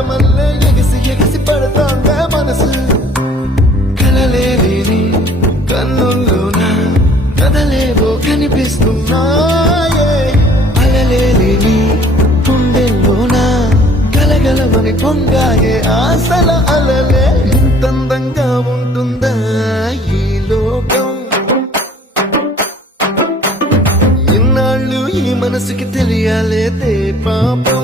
మల్లె ఎగిసి ఎగిసి పడతాందే మనసు కలలేని కన్నుల్లోన కదలేవో కనిపిస్తున్నాయే అలలేని గుండెల్లోన గలగలమని పొంగాయే ఆశల అలలే ఇంతందంగా ఉంటుందా ఈ లోకం ఇన్నాళ్ళు ఈ మనసుకి తెలియాలేదే పాపం